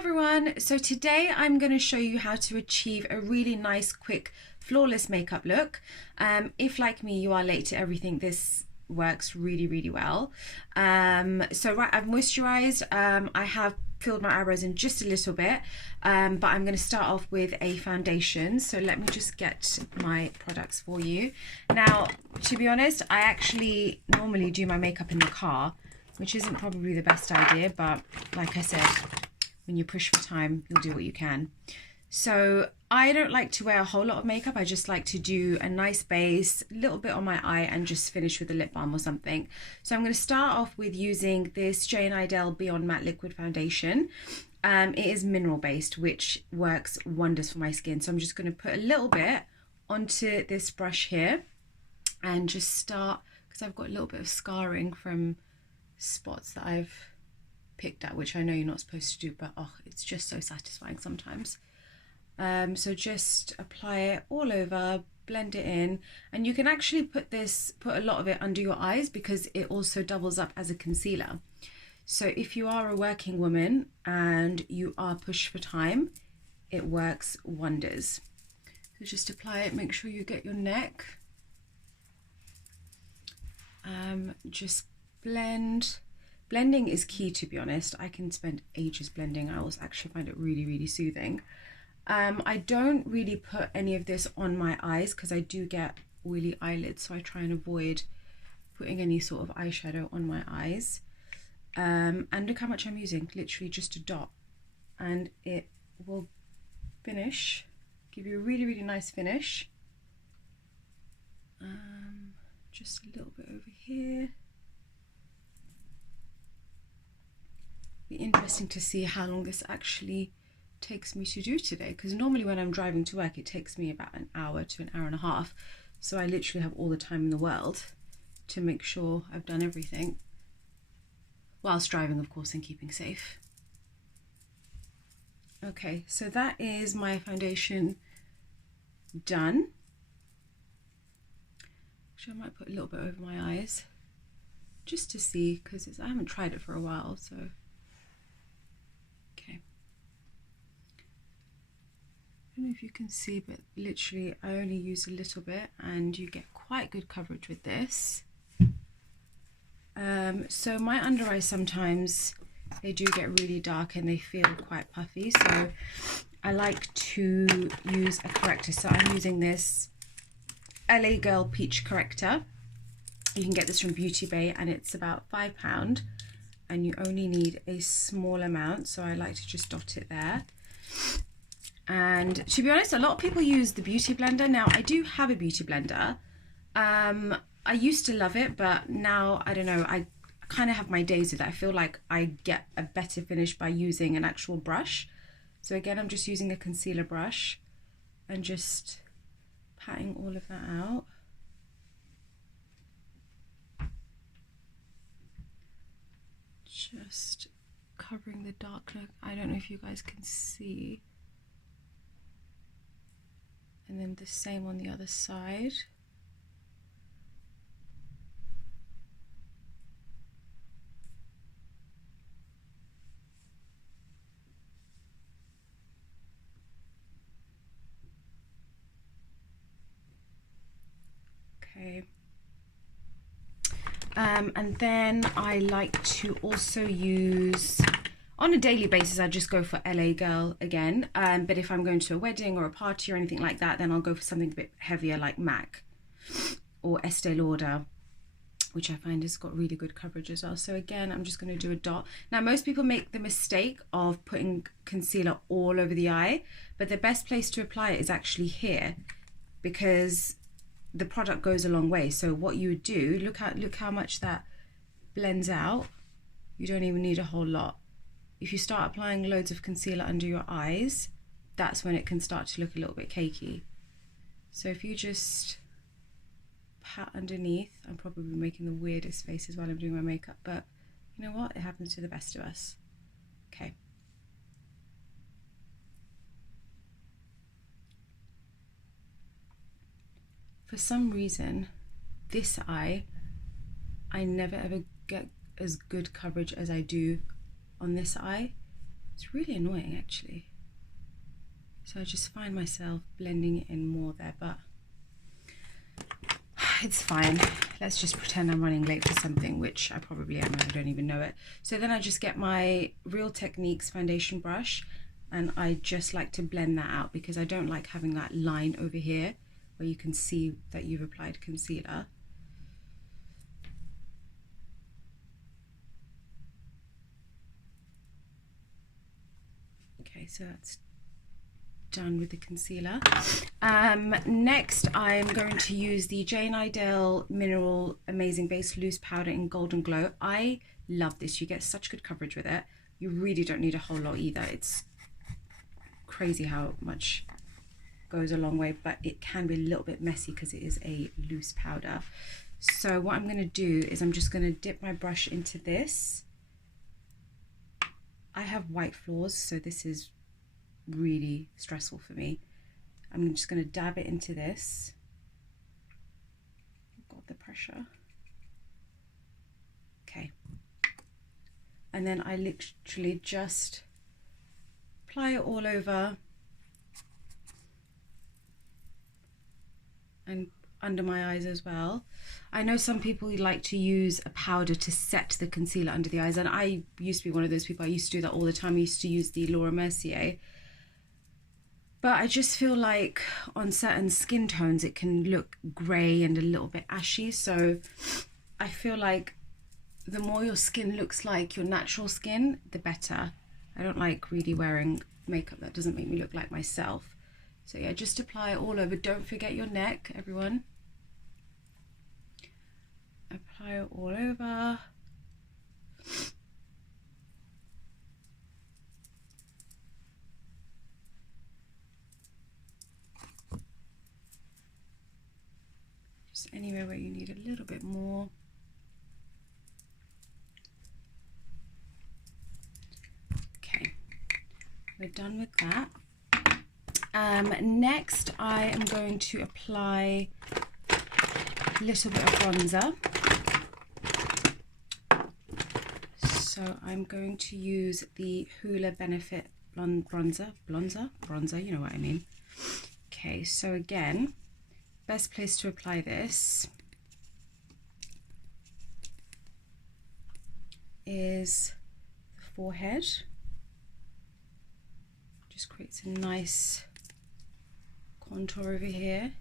everyone, so today I'm going to show you how to achieve a really nice, quick, flawless makeup look. If like me you are late to everything, this works really well. Right, I've moisturized, I have filled my eyebrows in just a little bit, but I'm going to start off with a foundation. So let me just get my products for you. Now, to be honest, I actually normally do my makeup in the car, which isn't probably the best idea, but like I said, when you push for time, you'll do what you can. So I don't like to wear a whole lot of makeup. I just like to do a nice base, a little bit on my eye, and just finish with a lip balm or something. So I'm going to start off with using this Jane Iredale Beyond Matte Liquid Foundation. It is mineral based, which works wonders for my skin. So I'm just going to put a little bit onto this brush here and just start, because I've got a little bit of scarring from spots that I've picked at, which I know you're not supposed to do, but oh, it's just so satisfying sometimes. So just apply it all over, blend it in, and you can actually put a lot of it under your eyes because it also doubles up as a concealer. So if you are a working woman and you are pushed for time, it works wonders. So just apply it, make sure you get your neck. Just blend. Blending is key, to be honest. I can spend ages blending. I also actually find it really soothing. I don't really put any of this on my eyes because I do get oily eyelids, so I try and avoid putting any sort of eyeshadow on my eyes. And look how much I'm using, literally just a dot, and it will finish, give you a really nice finish. Just a little bit over here. Be interesting to see how long this actually takes me to do today, because normally when I'm driving to work it takes me about an hour to an hour and a half, so I literally have all the time in the world to make sure I've done everything whilst driving, of course, and keeping safe. Okay, so that is my foundation done. Actually, I might put a little bit over my eyes just to see, because I haven't tried it for a while. So okay, I don't know if you can see, but literally I only use a little bit and you get quite good coverage with this. So my under eyes, sometimes they do get really dark and they feel quite puffy, so I like to use a corrector. So I'm using this LA Girl Peach Corrector. You can get this from Beauty Bay and it's about £5, and you only need a small amount, so I like to just dot it there. And to be honest, a lot of people use the beauty blender. Now, I do have a beauty blender. I used to love it, but now, I don't know, I kind of have my days with it. I feel like I get a better finish by using an actual brush. So again, I'm just using a concealer brush and just patting all of that out. Just covering the dark look. I don't know if you guys can see. And then the same on the other side. Okay. And then I like to also use, on a daily basis, I just go for LA Girl again. But if I'm going to a wedding or a party or anything like that, then I'll go for something a bit heavier like MAC or Estee Lauder, which I find has got really good coverage as well. So again, I'm just going to do a dot. Now, most people make the mistake of putting concealer all over the eye, but the best place to apply it is actually here, because the product goes a long way. So what you would do, look how much that blends out. You don't even need a whole lot. If you start applying loads of concealer under your eyes, that's when it can start to look a little bit cakey. So if you just pat underneath, I'm probably making the weirdest faces while I'm doing my makeup, but you know what, it happens to the best of us. Okay. For some reason, this eye, I never ever get as good coverage as I do on this eye. It's really annoying actually. So I just find myself blending it in more there, but it's fine. Let's just pretend I'm running late for something, which I probably am and I don't even know it. So then I just get my Real Techniques foundation brush and I just like to blend that out because I don't like having that line over here where you can see that you've applied concealer. Okay, so that's done with the concealer. Next I'm going to use the Jane Iredale Mineral Amazing Base Loose Powder in Golden Glow. I love this. You get such good coverage with it. You really don't need a whole lot either. It's crazy how much goes a long way, but it can be a little bit messy because it is a loose powder. So what I'm going to do is I'm just going to dip my brush into this. I have white floors, so this is really stressful for me. I'm just going to dab it into this. Oh God, the pressure. Okay. And then I literally just apply it all over and under my eyes as well. I know some people like to use a powder to set the concealer under the eyes, and I used to be one of those people. I used to do that all the time. I used to use the Laura Mercier. But I just feel like on certain skin tones it can look grey and a little bit ashy. So I feel like the more your skin looks like your natural skin, the better. I don't like really wearing makeup that doesn't make me look like myself. So yeah, just apply it all over. Don't forget your neck, everyone. Apply it all over. Just anywhere where you need a little bit more. Okay, we're done with that. Next I am going to apply a little bit of bronzer. So I'm going to use the Hoola Benefit bronzer, you know what I mean. Okay, so again, best place to apply this is the forehead. Just creates a nice contour over here.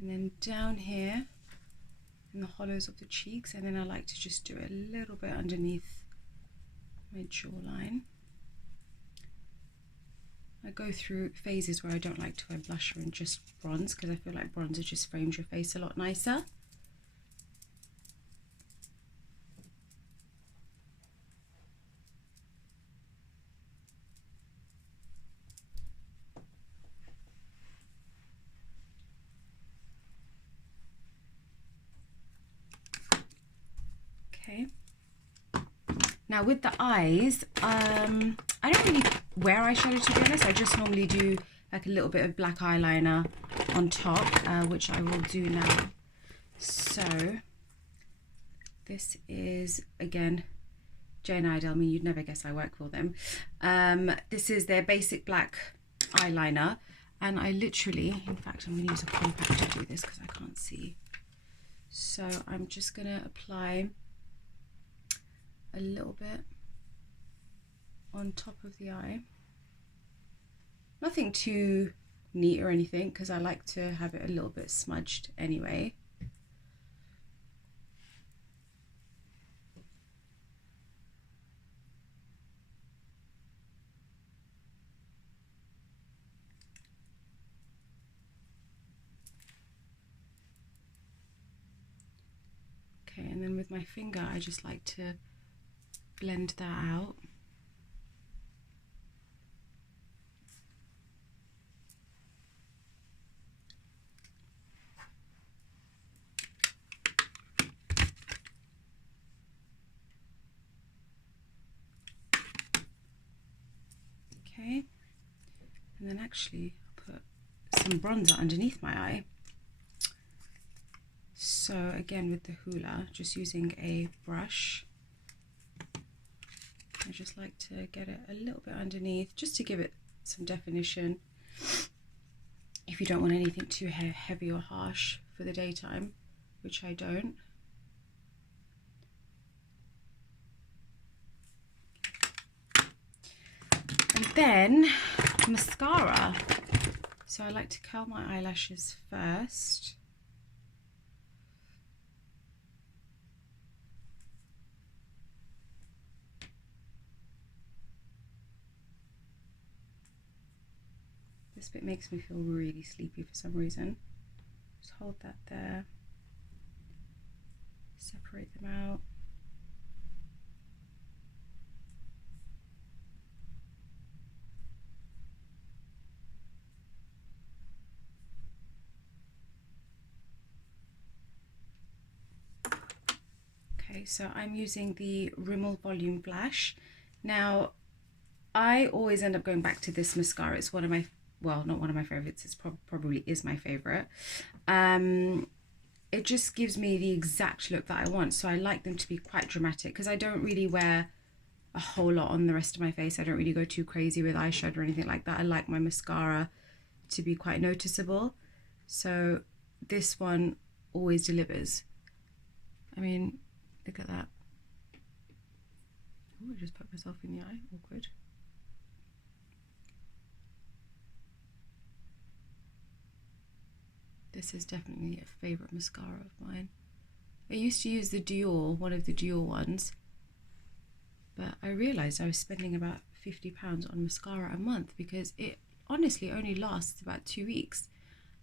And then down here in the hollows of the cheeks, and then I like to just do a little bit underneath my jawline. I go through phases where I don't like to wear blusher and just bronze because I feel like bronzer just frames your face a lot nicer. Okay. Now with the eyes, I don't really wear eyeshadow, to be honest. I just normally do like a little bit of black eyeliner on top, which I will do now. So this is, again, Jane Iredale. I mean, you'd never guess I work for them. This is their basic black eyeliner, and I literally, in fact, I'm going to use a compact to do this because I can't see. So I'm just going to apply a little bit on top of the eye. Nothing too neat or anything because I like to have it a little bit smudged anyway. Okay, and then with my finger I just like to blend that out. Okay, and then actually I'll put some bronzer underneath my eye. So So again, with the hula, just using a brush, I just like to get it a little bit underneath just to give it some definition if you don't want anything too heavy or harsh for the daytime, which I don't. And then mascara. So I like to curl my eyelashes first. This bit makes me feel really sleepy for some reason. Just hold that there. Separate them out. Okay, so I'm using the Rimmel Volume Flash. Now, I always end up going back to this mascara. It's one of my, well, not one of my favorites, it's probably is my favorite. It just gives me the exact look that I want. So I like them to be quite dramatic because I don't really wear a whole lot on the rest of my face. I don't really go too crazy with eyeshadow or anything like that. I like my mascara to be quite noticeable. So this one always delivers. I mean, look at that. Oh, I just put myself in the eye. Awkward. This is definitely a favourite mascara of mine. I used to use the Dior, one of the Dior ones, but I realised I was spending about £50 on mascara a month because it honestly only lasts about 2 weeks.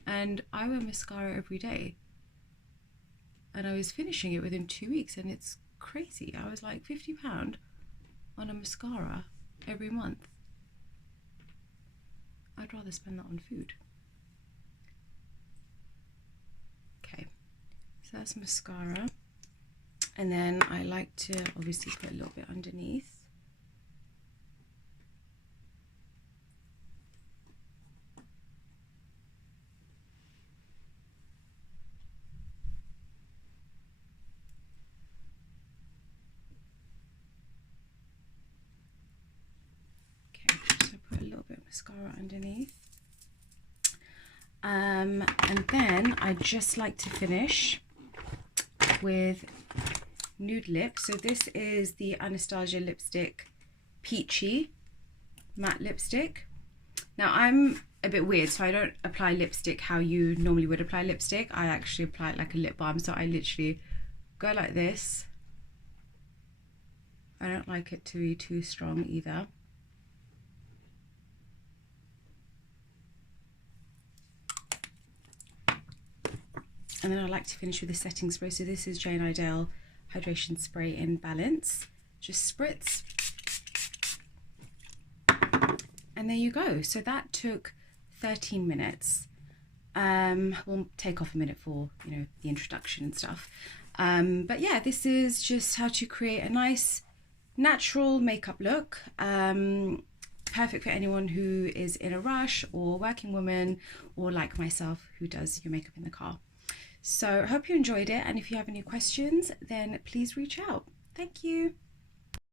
And I wear mascara every day. And I was finishing it within 2 weeks, and it's crazy. I was like, £50 on a mascara every month. I'd rather spend that on food. Okay, so that's mascara. And then I like to obviously put a little bit underneath. Mascara underneath, and then I just like to finish with nude lip. So this is the Anastasia lipstick Peachy matte lipstick. Now I'm a bit weird, so I don't apply lipstick how you normally would apply lipstick. I actually apply it like a lip balm, so I literally go like this. I don't like it to be too strong either. And then I like to finish with a setting spray. So this is Jane Iredale Hydration Spray in Balance. Just spritz. And there you go. So that took 13 minutes. We'll take off a minute for, you know, the introduction and stuff. But yeah, this is just how to create a nice natural makeup look. Perfect for anyone who is in a rush or working woman, or like myself who does your makeup in the car. So I hope you enjoyed it, and if you have any questions, then please reach out. Thank you.